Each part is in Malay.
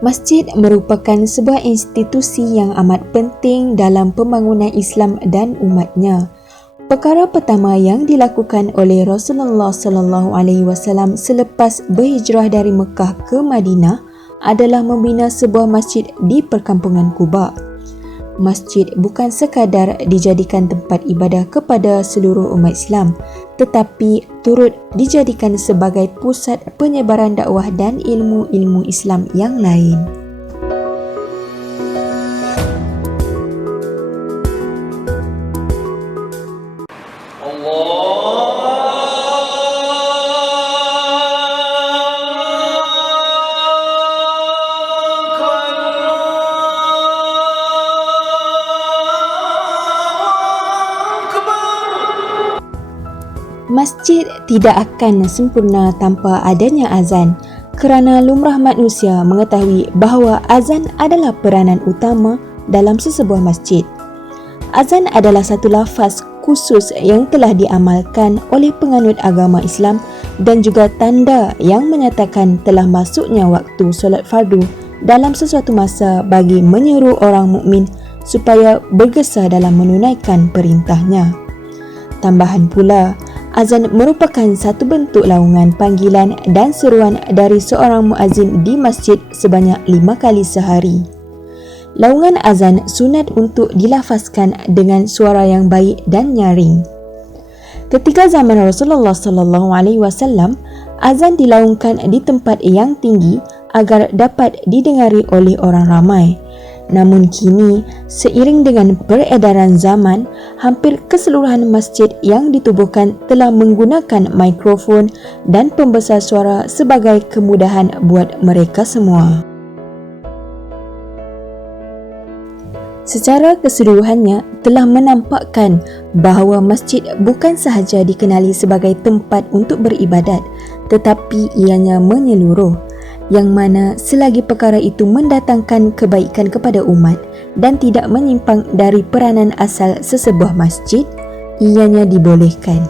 Masjid merupakan sebuah institusi yang amat penting dalam pembangunan Islam dan umatnya. Perkara pertama yang dilakukan oleh Rasulullah SAW selepas berhijrah dari Mekah ke Madinah adalah membina sebuah masjid di perkampungan Quba. Masjid bukan sekadar dijadikan tempat ibadah kepada seluruh umat Islam, tetapi turut dijadikan sebagai pusat penyebaran dakwah dan ilmu-ilmu Islam yang lain. Masjid tidak akan sempurna tanpa adanya azan, kerana lumrah manusia mengetahui bahawa azan adalah peranan utama dalam sesebuah masjid. Azan adalah satu lafaz khusus yang telah diamalkan oleh penganut agama Islam dan juga tanda yang menyatakan telah masuknya waktu solat fardu dalam sesuatu masa bagi menyeru orang mukmin supaya bergesa dalam menunaikan perintahnya. Tambahan pula, azan merupakan satu bentuk laungan panggilan dan seruan dari seorang muazzin di masjid sebanyak 5 kali sehari. Laungan azan sunat untuk dilafazkan dengan suara yang baik dan nyaring. Ketika zaman Rasulullah SAW, azan dilaungkan di tempat yang tinggi agar dapat didengari oleh orang ramai. Namun kini, seiring dengan peredaran zaman, hampir keseluruhan masjid yang ditubuhkan telah menggunakan mikrofon dan pembesar suara sebagai kemudahan buat mereka semua. Secara keseluruhannya telah menampakkan bahawa masjid bukan sahaja dikenali sebagai tempat untuk beribadat, tetapi ianya menyeluruh, yang mana selagi perkara itu mendatangkan kebaikan kepada umat dan tidak menyimpang dari peranan asal sesebuah masjid, ianya dibolehkan.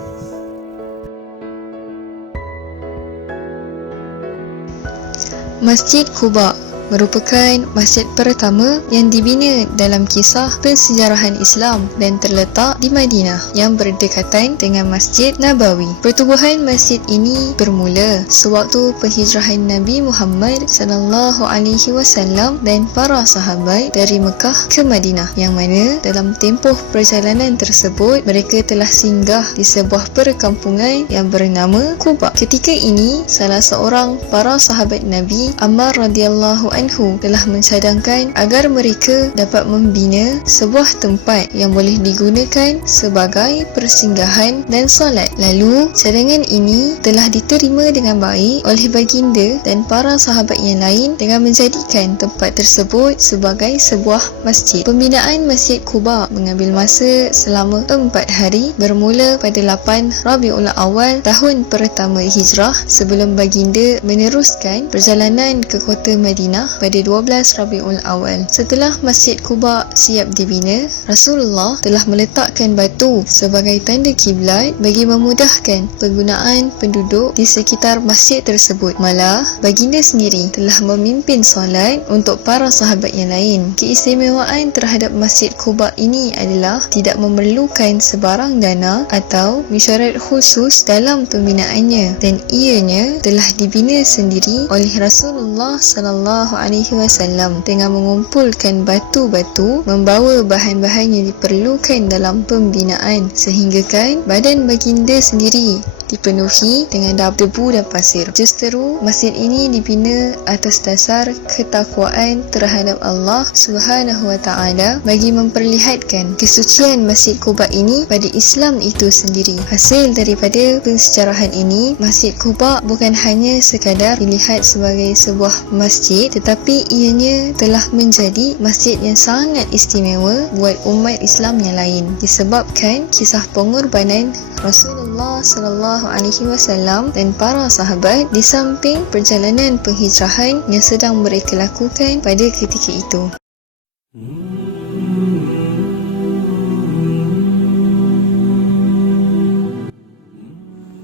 Masjid Quba merupakan masjid pertama yang dibina dalam kisah persejarahan Islam dan terletak di Madinah yang berdekatan dengan Masjid Nabawi. Pertubuhan masjid ini bermula sewaktu penghijrahan Nabi Muhammad SAW dan para sahabat dari Mekah ke Madinah, yang mana dalam tempoh perjalanan tersebut mereka telah singgah di sebuah perkampungan yang bernama Quba. Ketika ini, salah seorang para sahabat Nabi, Ammar radhiyallahu anhu, telah mencadangkan agar mereka dapat membina sebuah tempat yang boleh digunakan sebagai persinggahan dan solat. Lalu, cadangan ini telah diterima dengan baik oleh baginda dan para sahabat yang lain dengan menjadikan tempat tersebut sebagai sebuah masjid. Pembinaan Masjid Quba mengambil masa selama 4 hari, bermula pada 8 Rabiul Awal tahun pertama Hijrah, sebelum baginda meneruskan perjalanan ke kota Madinah pada 12 Rabiul Awal. Setelah Masjid Quba siap dibina, Rasulullah telah meletakkan batu sebagai tanda kiblat bagi memudahkan penggunaan penduduk di sekitar masjid tersebut. Malah, baginda sendiri telah memimpin solat untuk para sahabat yang lain. Keistimewaan terhadap Masjid Quba ini adalah tidak memerlukan sebarang dana atau mesyuarat khusus dalam pembinaannya, dan ianya telah dibina sendiri oleh Rasulullah SAW dengan mengumpulkan batu-batu, membawa bahan-bahan yang diperlukan dalam pembinaan, sehinggakan badan baginda sendiri dipenuhi dengan debu dan pasir. Justeru, masjid ini dibina atas dasar ketakwaan terhadap Allah Subhanahu wa Ta'ala bagi memperlihatkan kesucian Masjid Quba ini pada Islam itu sendiri. Hasil daripada pensejarahan ini, Masjid Quba bukan hanya sekadar dilihat sebagai sebuah masjid, tetapi ianya telah menjadi masjid yang sangat istimewa buat umat Islam yang lain, disebabkan kisah pengorbanan Rasulullah SAW dan para sahabat di samping perjalanan penghijrahan yang sedang mereka lakukan pada ketika itu.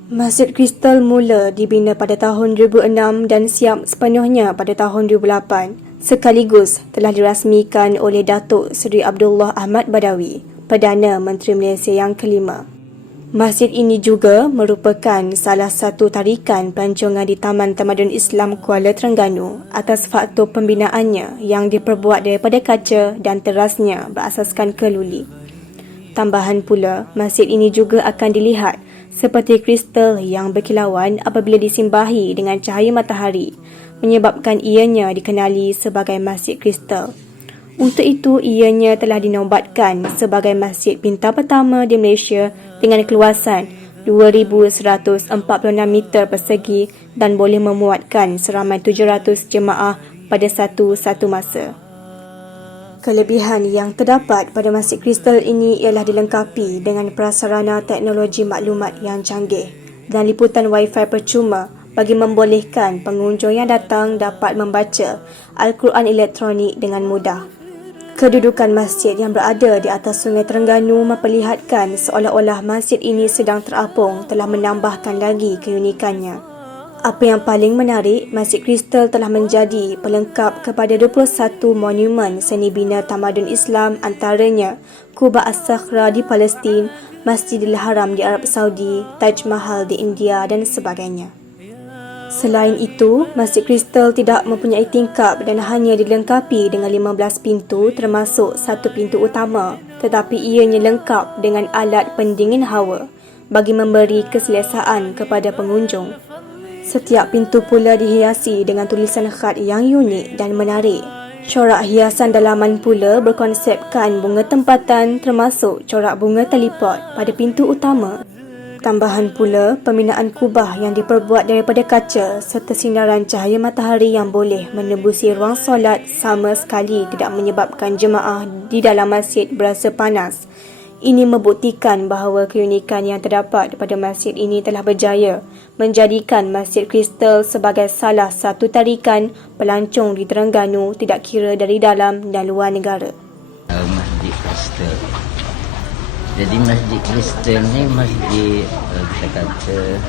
Masjid Kristal mula dibina pada tahun 2006 dan siap sepenuhnya pada tahun 2008. Sekaligus telah dirasmikan oleh Datuk Seri Abdullah Ahmad Badawi, Perdana Menteri Malaysia yang kelima. Masjid ini juga merupakan salah satu tarikan pelancongan di Taman Tamadun Islam Kuala Terengganu atas faktor pembinaannya yang diperbuat daripada kaca dan terasnya berasaskan keluli. Tambahan pula, masjid ini juga akan dilihat seperti kristal yang berkilauan apabila disimbahi dengan cahaya matahari, menyebabkan ianya dikenali sebagai Masjid Kristal. Untuk itu, ianya telah dinobatkan sebagai masjid bintang pertama di Malaysia dengan keluasan 2,146 meter persegi dan boleh memuatkan seramai 700 jemaah pada satu masa. Kelebihan yang terdapat pada Masjid Kristal ini ialah dilengkapi dengan prasarana teknologi maklumat yang canggih dan liputan Wi-Fi percuma bagi membolehkan pengunjung yang datang dapat membaca Al-Quran elektronik dengan mudah. Kedudukan masjid yang berada di atas Sungai Terengganu memperlihatkan seolah-olah masjid ini sedang terapung telah menambahkan lagi keunikannya. Apa yang paling menarik, Masjid Kristal telah menjadi pelengkap kepada 21 monumen seni bina tamadun Islam, antaranya Kubah As-Sakhra di Palestin, Masjidil Haram di Arab Saudi, Taj Mahal di India dan sebagainya. Selain itu, Masjid Kristal tidak mempunyai tingkap dan hanya dilengkapi dengan 15 pintu termasuk satu pintu utama, tetapi ianya lengkap dengan alat pendingin hawa bagi memberi keselesaan kepada pengunjung. Setiap pintu pula dihiasi dengan tulisan khat yang unik dan menarik. Corak hiasan dalaman pula berkonsepkan bunga tempatan termasuk corak bunga telipot pada pintu utama. Tambahan pula, pembinaan kubah yang diperbuat daripada kaca serta sinaran cahaya matahari yang boleh menembusi ruang solat sama sekali tidak menyebabkan jemaah di dalam masjid berasa panas. Ini membuktikan bahawa keunikan yang terdapat pada masjid ini telah berjaya menjadikan Masjid Kristal sebagai salah satu tarikan pelancong di Terengganu tidak kira dari dalam dan luar negara. Masjid Kristal. Jadi Masjid Kristal ni masjid kita kata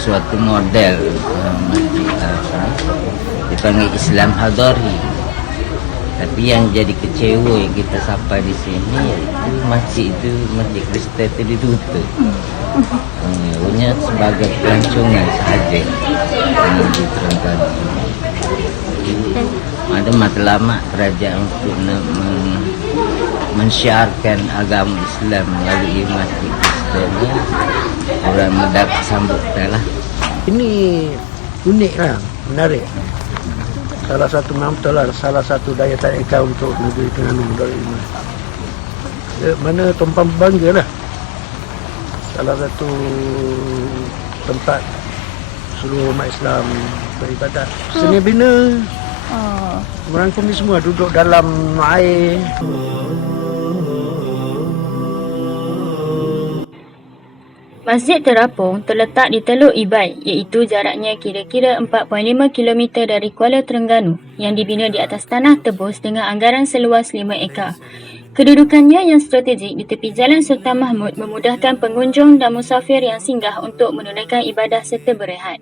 suatu model masjid dipanggil Islam Hadari. Tapi yang jadi kecewa yang kita sampai di sini masjid Kristal itu ditutup. Hanya sebagai pelancongan sahaja di Terengganu. Ada matlamat kerajaan untuk mensyiarkan agama Islam melalui Masjid Kristal ni, orang mendapat sambutan lah. Ini unik lah, menarik. Salah satu memang salah satu daya tarik untuk negeri Terengganu dari mana tumpang berbangga lah. Salah satu tempat seluruh umat Islam beribadat. Seni bina. Merangkum ni semua duduk dalam air. Masjid terapung terletak di Teluk Ibai iaitu jaraknya kira-kira 4.5 km dari Kuala Terengganu yang dibina di atas tanah tebus dengan anggaran seluas 5 ekar. Kedudukannya yang strategik di tepi Jalan Sultan Mahmud memudahkan pengunjung dan musafir yang singgah untuk menunaikan ibadah serta berehat.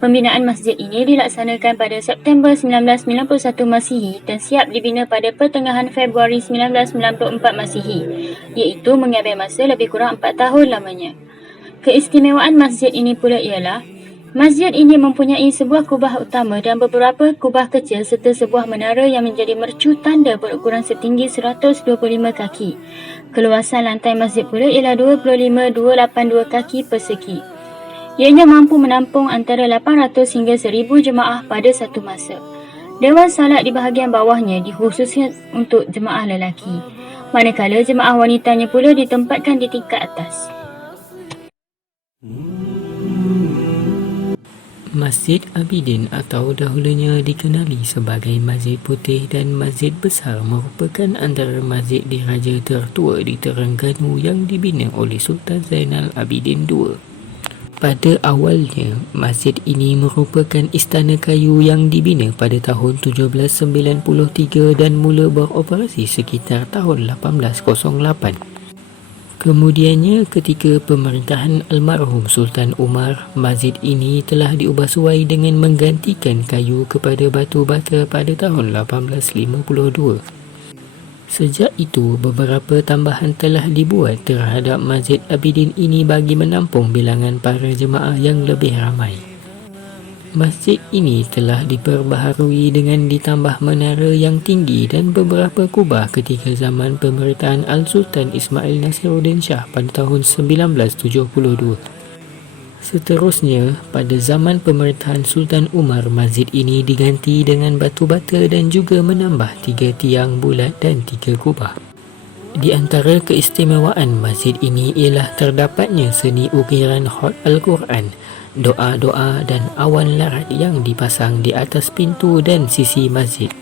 Pembinaan masjid ini dilaksanakan pada September 1991 Masihi dan siap dibina pada pertengahan Februari 1994 Masihi, iaitu mengambil masa lebih kurang 4 tahun lamanya. Keistimewaan masjid ini pula ialah masjid ini mempunyai sebuah kubah utama dan beberapa kubah kecil serta sebuah menara yang menjadi mercu tanda berukuran setinggi 125 kaki. Keluasan lantai masjid pula ialah 25,282 kaki persegi. Ianya mampu menampung antara 800 hingga 1,000 jemaah pada satu masa. Dewan salat di bahagian bawahnya dikhususkan untuk jemaah lelaki, manakala jemaah wanitanya pula ditempatkan di tingkat atas. Masjid Abidin atau dahulunya dikenali sebagai Masjid Putih dan Masjid Besar merupakan antara masjid diraja tertua di Terengganu yang dibina oleh Sultan Zainal Abidin II. Pada awalnya, masjid ini merupakan istana kayu yang dibina pada tahun 1793 dan mula beroperasi sekitar tahun 1808. Kemudiannya, ketika pemerintahan almarhum Sultan Umar, masjid ini telah diubah suai dengan menggantikan kayu kepada batu bata pada tahun 1852. Sejak itu, beberapa tambahan telah dibuat terhadap Masjid Abidin ini bagi menampung bilangan para jemaah yang lebih ramai. Masjid ini telah diperbaharui dengan ditambah menara yang tinggi dan beberapa kubah ketika zaman pemerintahan Al-Sultan Ismail Nasiruddin Shah pada tahun 1972. Seterusnya, pada zaman pemerintahan Sultan Umar, masjid ini diganti dengan batu bata dan juga menambah 3 tiang bulat dan 3 kubah. Di antara keistimewaan masjid ini ialah terdapatnya seni ukiran khat Al-Quran, doa-doa dan awan larat yang dipasang di atas pintu dan sisi masjid.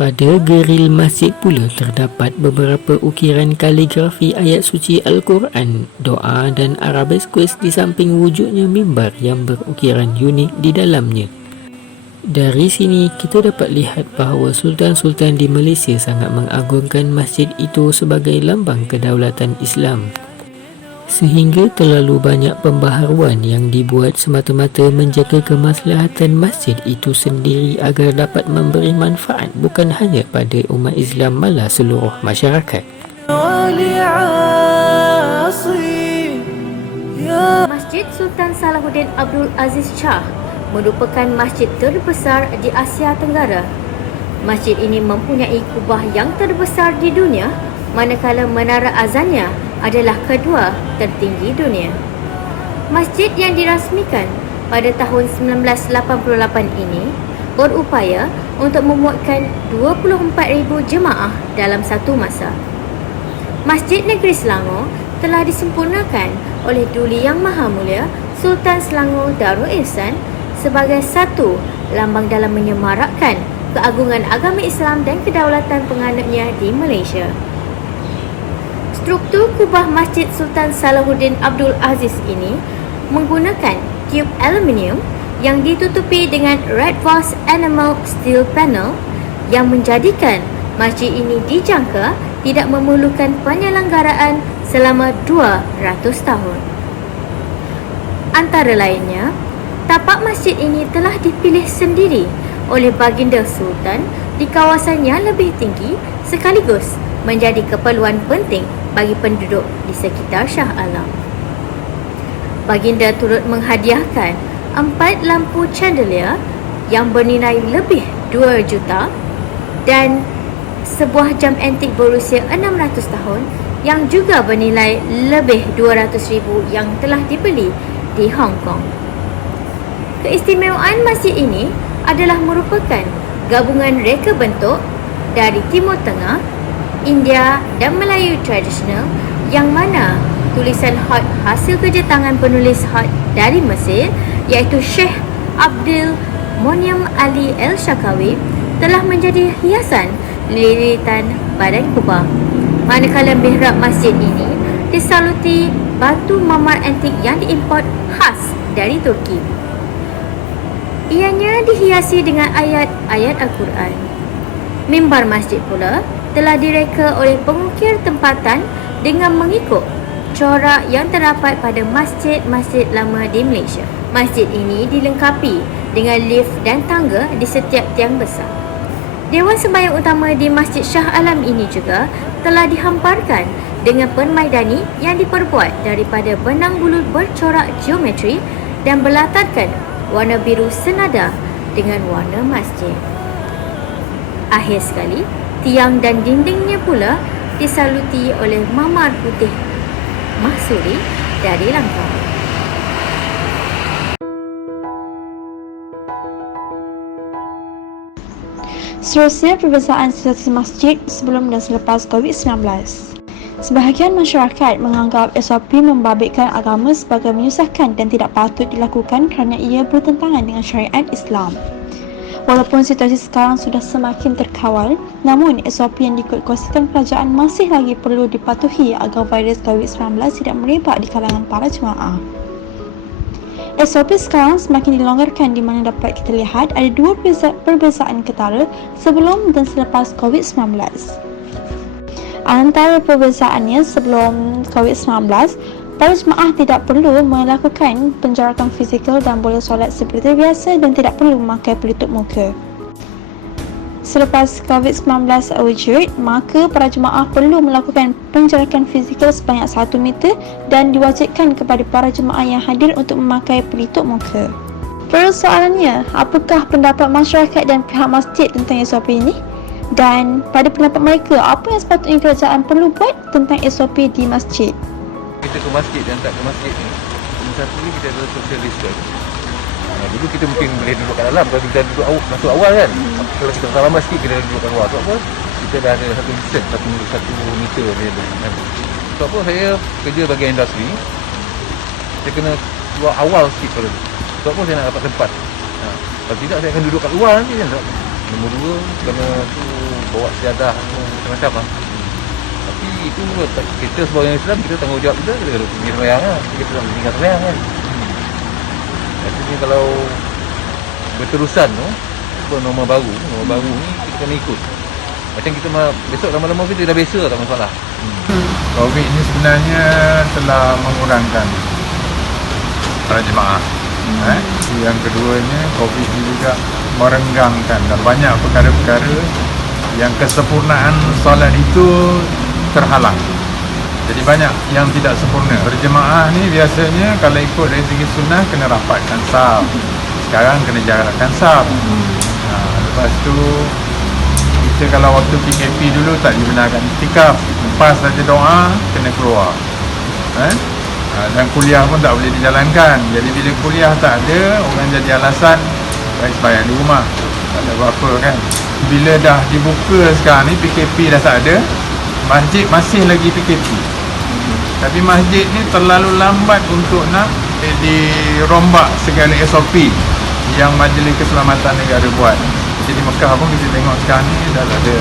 Pada geril masjid pula terdapat beberapa ukiran kaligrafi ayat suci Al-Quran, doa dan arabesques di samping wujudnya mimbar yang berukiran unik di dalamnya. Dari sini kita dapat lihat bahawa sultan-sultan di Malaysia sangat mengagungkan masjid itu sebagai lambang kedaulatan Islam. Sehingga terlalu banyak pembaharuan yang dibuat semata-mata menjaga kemaslahatan masjid itu sendiri agar dapat memberi manfaat bukan hanya pada umat Islam malah seluruh masyarakat. Masjid Sultan Salahuddin Abdul Aziz Shah merupakan masjid terbesar di Asia Tenggara. Masjid ini mempunyai kubah yang terbesar di dunia, manakala menara azannya adalah kedua tertinggi dunia. Masjid yang dirasmikan pada tahun 1988 ini berupaya untuk memuatkan 24,000 jemaah dalam satu masa. Masjid Negeri Selangor telah disempurnakan oleh Duli Yang Maha Mulia Sultan Selangor Darul Ihsan sebagai satu lambang dalam menyemarakkan keagungan agama Islam dan kedaulatan penganutnya di Malaysia. Struktur kubah Masjid Sultan Salahuddin Abdul Aziz ini menggunakan tube aluminium yang ditutupi dengan red vase enamel steel panel yang menjadikan masjid ini dijangka tidak memerlukan penyelenggaraan selama 200 tahun. Antara lainnya, tapak masjid ini telah dipilih sendiri oleh Baginda Sultan di kawasan yang lebih tinggi sekaligus menjadi keperluan penting bagi penduduk di sekitar Shah Alam. Baginda turut menghadiahkan 4 lampu chandelier yang bernilai lebih 2 juta dan sebuah jam antik berusia 600 tahun yang juga bernilai lebih 200,000 yang telah dibeli di Hong Kong. Keistimewaan masjid ini adalah merupakan gabungan reka bentuk dari Timur Tengah, India dan Melayu tradisional yang mana tulisan khat hasil kerja tangan penulis khat dari Mesir iaitu Sheikh Abdul Munim Ali El-Shakawi telah menjadi hiasan lilitan badan kubah. Manakala mihrab masjid ini disaluti batu mamar antik yang diimport khas dari Turki. Ianya dihiasi dengan ayat-ayat Al-Quran. Mimbar masjid pula telah direka oleh pengukir tempatan dengan mengikut corak yang terdapat pada masjid-masjid lama di Malaysia. Masjid ini dilengkapi dengan lift dan tangga di setiap tiang besar. Dewan sembahyang utama di Masjid Shah Alam ini juga telah dihamparkan dengan permaidani yang diperbuat daripada benang bulut bercorak geometri dan berlatarkan warna biru senada dengan warna masjid. Akhir sekali, tiang dan dindingnya pula disaluti oleh mamar putih mahsuri dari Langkawi. Seterusnya, perbezaan situasi masjid sebelum dan selepas COVID-19. Sebahagian masyarakat menganggap SOP membabitkan agama sebagai menyusahkan dan tidak patut dilakukan kerana ia bertentangan dengan syariat Islam. Walaupun situasi sekarang sudah semakin terkawal, namun SOP yang dikongsikan kerajaan masih lagi perlu dipatuhi agar virus COVID-19 tidak merebak di kalangan para jemaah. SOP sekarang semakin dilonggarkan di mana dapat kita lihat ada dua perbezaan ketara sebelum dan selepas COVID-19. Antara perbezaannya sebelum COVID-19, para jemaah tidak perlu melakukan penjarakan fizikal dan boleh solat seperti biasa dan tidak perlu memakai pelitup muka. Selepas COVID-19 wujud, maka para jemaah perlu melakukan penjarakan fizikal sebanyak 1 meter dan diwajibkan kepada para jemaah yang hadir untuk memakai pelitup muka. Persoalannya, apakah pendapat masyarakat dan pihak masjid tentang SOP ini? Dan pada pendapat mereka, apa yang sepatutnya kerajaan perlu buat tentang SOP di masjid? Kita ke masjid dan tak ke masjid ni, nombor satu ni kita ada social distance. Dulu kita mungkin boleh duduk kat dalam kalau kita duduk masuk awal kan. Kalau kita dalam masjid kita dah duduk kat luar. Sebab apa? Kita dah ada satu distance, satu meter dia kan. Sebab apa? Saya kerja bagi industri. Saya kena keluar awal sikit kalau. Sebab apa saya nak dapat tempat. Kalau tidak saya akan duduk kat luar nanti kan. Nombor dua, kena tu bawa sejadah macam-macam lah. Tapi itu kita sebagai orang Islam, kita tanggungjawab kita kena pergi sembahyang lah. Kita nak tinggal sembahyang kan. Jadi kalau berterusan tu, norma baru ni kita kena ikut. Macam kita besok lama-lama kita dah biasa, tak masalah. COVID ni sebenarnya telah mengurangkan para jemaah. Yang keduanya, COVID ni juga merenggangkan dan banyak perkara-perkara yang kesempurnaan solat itu terhalang. Jadi banyak yang tidak sempurna. Berjemaah ni biasanya kalau ikut dari segi sunnah kena rapatkan saf. Sekarang kena jarakkan saf. Lepas tu kita kalau waktu PKP dulu tak dibenarkan iktikaf. Lepas saja doa kena keluar. Dan kuliah pun tak boleh dijalankan. Jadi bila kuliah tak ada, orang jadi alasan baik sembahyang di rumah. Tak ada apa-apa kan. Bila dah dibuka sekarang ni, PKP dah tak ada, masjid masih lagi PKP. Tapi masjid ni terlalu lambat untuk nak dirombak segala SOP yang Majlis Keselamatan Negara buat. Jadi di Mekah pun kita tengok sekarang ni dah ada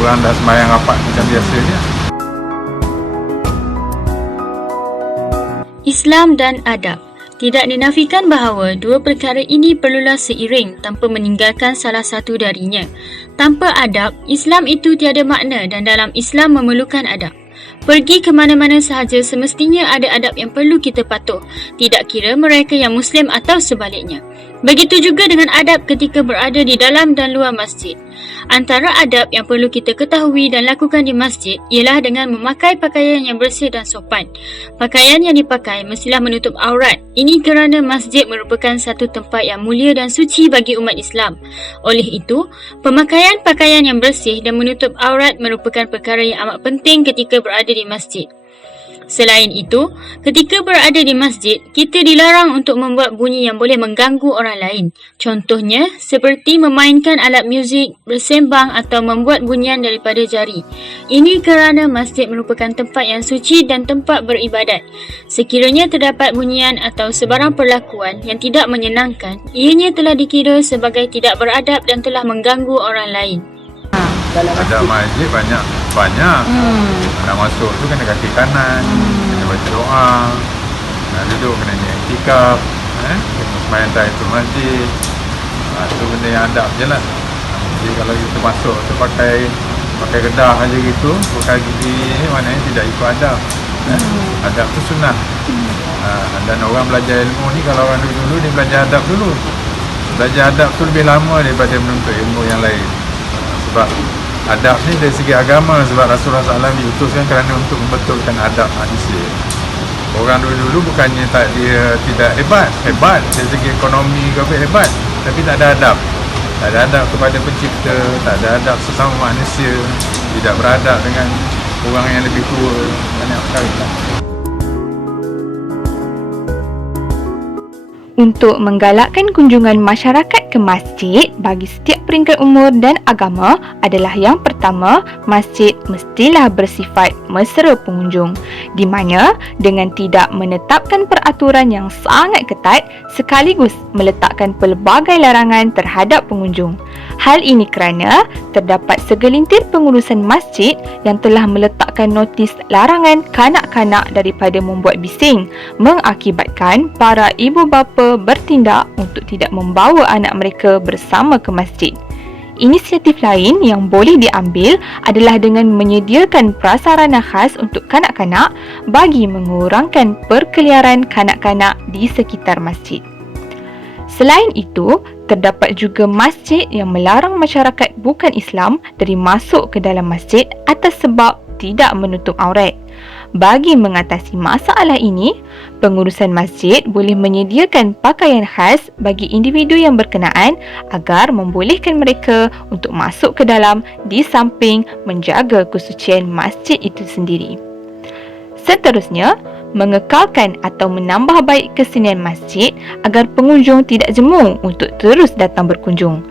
orang dah sembahyang rapat macam biasanya. Islam dan adab. Tidak dinafikan bahawa dua perkara ini perlulah seiring tanpa meninggalkan salah satu darinya. Tanpa adab, Islam itu tiada makna dan dalam Islam memerlukan adab. Pergi ke mana-mana sahaja semestinya ada adab yang perlu kita patuh, tidak kira mereka yang Muslim atau sebaliknya. Begitu juga dengan adab ketika berada di dalam dan luar masjid. Antara adab yang perlu kita ketahui dan lakukan di masjid ialah dengan memakai pakaian yang bersih dan sopan. Pakaian yang dipakai mestilah menutup aurat. Ini kerana masjid merupakan satu tempat yang mulia dan suci bagi umat Islam. Oleh itu, pemakaian pakaian yang bersih dan menutup aurat merupakan perkara yang amat penting ketika berada di masjid. Selain itu, ketika berada di masjid, kita dilarang untuk membuat bunyi yang boleh mengganggu orang lain. Contohnya, seperti memainkan alat muzik, bersembang atau membuat bunyian daripada jari. Ini kerana masjid merupakan tempat yang suci dan tempat beribadat. Sekiranya terdapat bunyian atau sebarang perlakuan yang tidak menyenangkan, ianya telah dikira sebagai tidak beradab dan telah mengganggu orang lain. Ada masjid banyak. Nak masuk tu kena kaki kanan, kena baca doa, nak duduk kena niat iktikaf, kena sembahyang tahiyatul masjid. Itu benda yang adab je lah. Jadi kalau kita masuk tu pakai kedah aja gitu, pakai gigi ni maknanya tidak ikut adab. Adab tu sunnah. Dan orang belajar ilmu ni, kalau orang dulu dia belajar adab dulu. Belajar adab tu lebih lama daripada menuntut ilmu yang lain. Sebab adab ni dari segi agama, sebab Rasulullah SAW diutuskan kerana untuk membetulkan adab manusia. Orang dulu bukannya dia tidak hebat dari segi ekonomi ke apa hebat, tapi tak ada adab. Tak ada adab kepada pencipta, tak ada adab sesama manusia, tidak beradab dengan orang yang lebih tua, banyak perkara. Untuk menggalakkan kunjungan masyarakat ke masjid bagi setiap peringkat umur dan agama adalah yang pertama, masjid mestilah bersifat mesra pengunjung, di mana dengan tidak menetapkan peraturan yang sangat ketat sekaligus meletakkan pelbagai larangan terhadap pengunjung. Hal ini kerana terdapat segelintir pengurusan masjid yang telah meletakkan notis larangan kanak-kanak daripada membuat bising, mengakibatkan para ibu bapa bertindak untuk tidak membawa anak mereka bersama ke masjid. Inisiatif lain yang boleh diambil adalah dengan menyediakan prasarana khas untuk kanak-kanak bagi mengurangkan perkeliaran kanak-kanak di sekitar masjid. Selain itu, terdapat juga masjid yang melarang masyarakat bukan Islam dari masuk ke dalam masjid atas sebab tidak menutup aurat. Bagi mengatasi masalah ini, pengurusan masjid boleh menyediakan pakaian khas bagi individu yang berkenaan agar membolehkan mereka untuk masuk ke dalam di samping menjaga kesucian masjid itu sendiri. Seterusnya, mengekalkan atau menambah baik kesenian masjid agar pengunjung tidak jemu untuk terus datang berkunjung.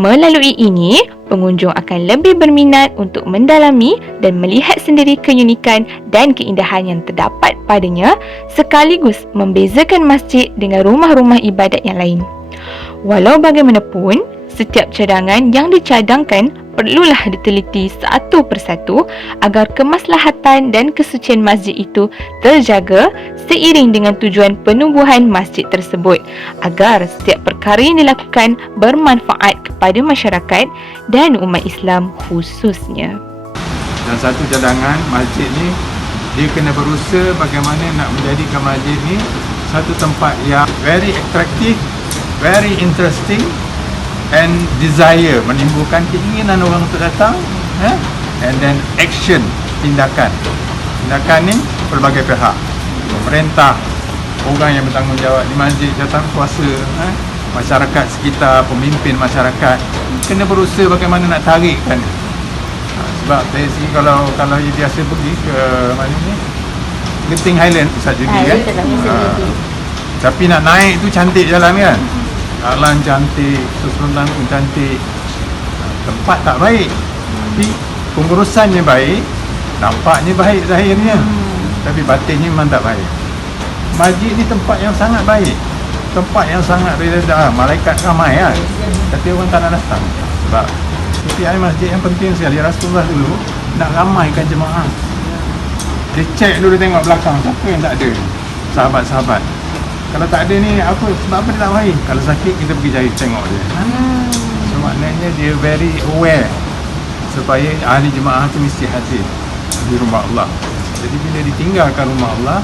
Melalui ini, pengunjung akan lebih berminat untuk mendalami dan melihat sendiri keunikan dan keindahan yang terdapat padanya sekaligus membezakan masjid dengan rumah-rumah ibadat yang lain. Walau bagaimanapun, setiap cadangan yang dicadangkan perlulah diteliti satu persatu agar kemaslahatan dan kesucian masjid itu terjaga seiring dengan tujuan penubuhan masjid tersebut agar setiap perkara yang dilakukan bermanfaat kepada masyarakat dan umat Islam khususnya. Dan satu cadangan masjid ni, dia kena berusaha bagaimana nak menjadikan masjid ni satu tempat yang very attractive, very interesting and desire, menimbulkan keinginan orang untuk datang, and then action, tindakan ni pelbagai pihak, pemerintah, orang yang bertanggungjawab di masjid, datang kuasa, masyarakat sekitar, pemimpin masyarakat kena berusaha bagaimana nak tarikkan. Sebab dari sini kalau dia biasa pergi ke mana ni, Genting Highland pusat judi kan, tapi nak naik tu cantik jalan kan, jalan cantik, susunan pun cantik, tempat tak baik, tapi pengurusannya baik, nampaknya baik zahirnya, tapi batinnya memang tak baik. Masjid ni tempat yang sangat baik, tempat yang sangat reda, malaikat ramai kan, tapi orang tak nak datang. Sebab KPI masjid yang penting sekali, Rasulullah dulu nak ramaikan jemaah, dia cek dulu, tengok belakang siapa yang tak ada, sahabat-sahabat. Kalau tak ada ni, sebab apa dia tak mari? Kalau sakit, kita pergi cari tengok dia. So maknanya dia very aware supaya ahli jemaah tu mesti hadir di rumah Allah. Jadi bila ditinggalkan rumah Allah,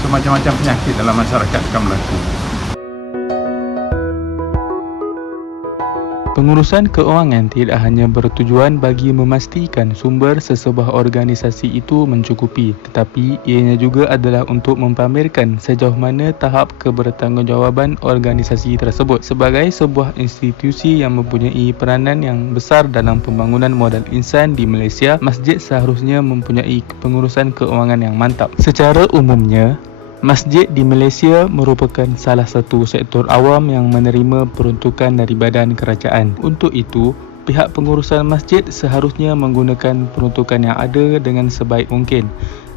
so macam-macam penyakit dalam masyarakat akan berlaku. Pengurusan keuangan tidak hanya bertujuan bagi memastikan sumber sesebuah organisasi itu mencukupi, tetapi ianya juga adalah untuk mempamerkan sejauh mana tahap kebertanggungjawaban organisasi tersebut. Sebagai sebuah institusi yang mempunyai peranan yang besar dalam pembangunan modal insan di Malaysia, masjid seharusnya mempunyai pengurusan keuangan yang mantap. Secara umumnya, masjid di Malaysia merupakan salah satu sektor awam yang menerima peruntukan dari badan kerajaan. Untuk itu, pihak pengurusan masjid seharusnya menggunakan peruntukan yang ada dengan sebaik mungkin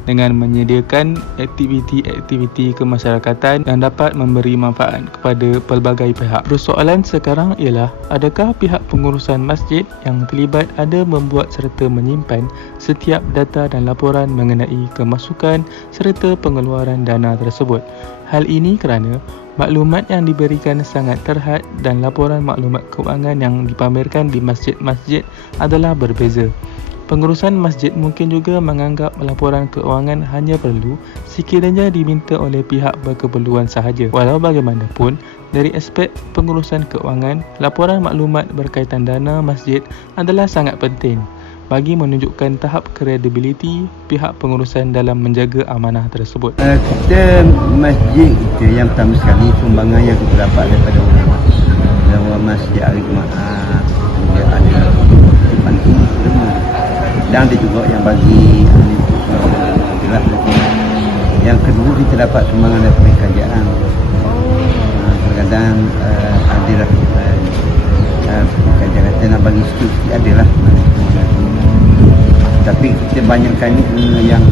dengan menyediakan aktiviti-aktiviti kemasyarakatan yang dapat memberi manfaat kepada pelbagai pihak. Persoalan sekarang ialah, adakah pihak pengurusan masjid yang terlibat ada membuat serta menyimpan setiap data dan laporan mengenai kemasukan serta pengeluaran dana tersebut. Hal ini kerana maklumat yang diberikan sangat terhad dan laporan maklumat keuangan yang dipamerkan di masjid-masjid adalah berbeza. Pengurusan masjid mungkin juga menganggap laporan keuangan hanya perlu sekiranya diminta oleh pihak berkeperluan sahaja. Walau bagaimanapun, dari aspek pengurusan keuangan, laporan maklumat berkaitan dana masjid adalah sangat penting bagi menunjukkan tahap kredibiliti pihak pengurusan dalam menjaga amanah tersebut. Kita masjid kita yang pertama sekali sumbangan yang kita dapat daripada ulama. Masjid Al-Jemaah, dia ada panti semua. Dan ada juga yang bagi adalah yang kedua kita dapat sumbangan daripada kerajaan. Kadang-kadang adalah kerajaan kata nak bagi sikit adalah, tapi kita banyakkan yang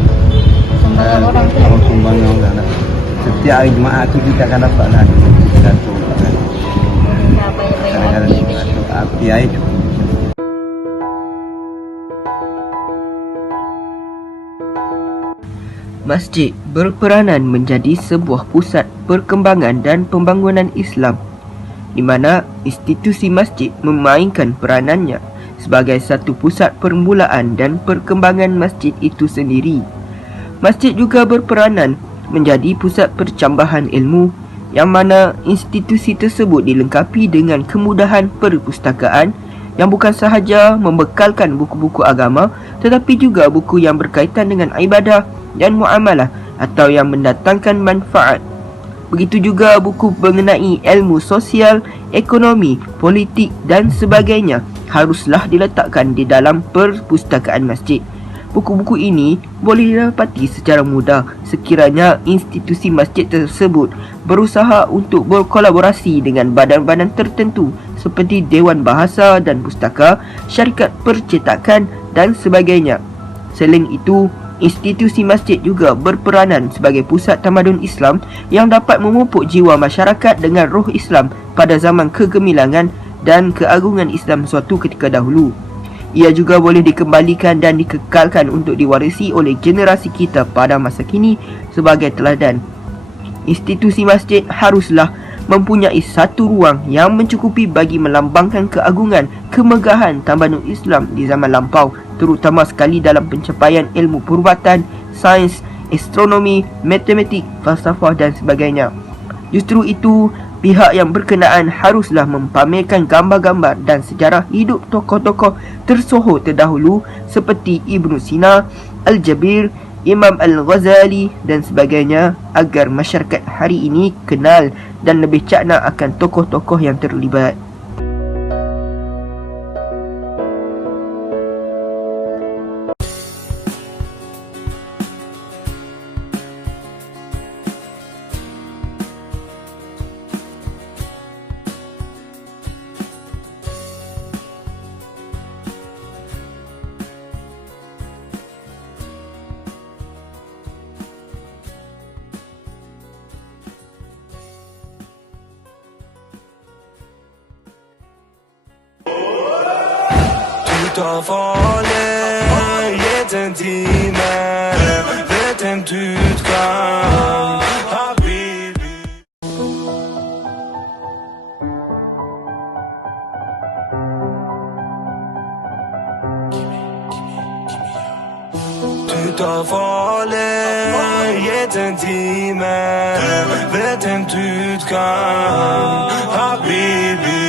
sumbangan orang lah. Setiap hari Jumaat tu kita akan dapat lah 100 kadang-kadang 100 api air tu. Masjid berperanan menjadi sebuah pusat perkembangan dan pembangunan Islam. di mana institusi masjid memainkan peranannya sebagai satu pusat permulaan dan perkembangan masjid itu sendiri. Masjid juga berperanan menjadi pusat percambahan ilmu, yang mana institusi tersebut dilengkapi dengan kemudahan perpustakaan yang bukan sahaja membekalkan buku-buku agama, tetapi juga buku yang berkaitan dengan ibadah dan muamalah atau yang mendatangkan manfaat. Begitu juga buku mengenai ilmu sosial, ekonomi, politik dan sebagainya haruslah diletakkan di dalam perpustakaan masjid. Buku-buku ini boleh didapati secara mudah sekiranya institusi masjid tersebut berusaha untuk berkolaborasi dengan badan-badan tertentu seperti Dewan Bahasa dan Pustaka, syarikat percetakan dan sebagainya. Selain itu, institusi masjid juga berperanan sebagai pusat tamadun Islam yang dapat memupuk jiwa masyarakat dengan roh Islam pada zaman kegemilangan dan keagungan Islam suatu ketika dahulu. Ia juga boleh dikembalikan dan dikekalkan untuk diwarisi oleh generasi kita pada masa kini sebagai teladan. Institusi masjid haruslah mempunyai satu ruang yang mencukupi bagi melambangkan keagungan, kemegahan tamadun Islam di zaman lampau, terutama sekali dalam pencapaian ilmu perubatan, sains, astronomi, matematik, falsafah dan sebagainya. Justru itu, pihak yang berkenaan haruslah mempamerkan gambar-gambar dan sejarah hidup tokoh-tokoh tersohor terdahulu seperti Ibn Sina, Al-Jabir, Imam Al-Ghazali dan sebagainya agar masyarakat hari ini kenal dan lebih cakna akan tokoh-tokoh yang terlibat. Ta farlig gitt en time vet en utgang Habibi. Du tar farlig gitt en time vet en utgang Habibi.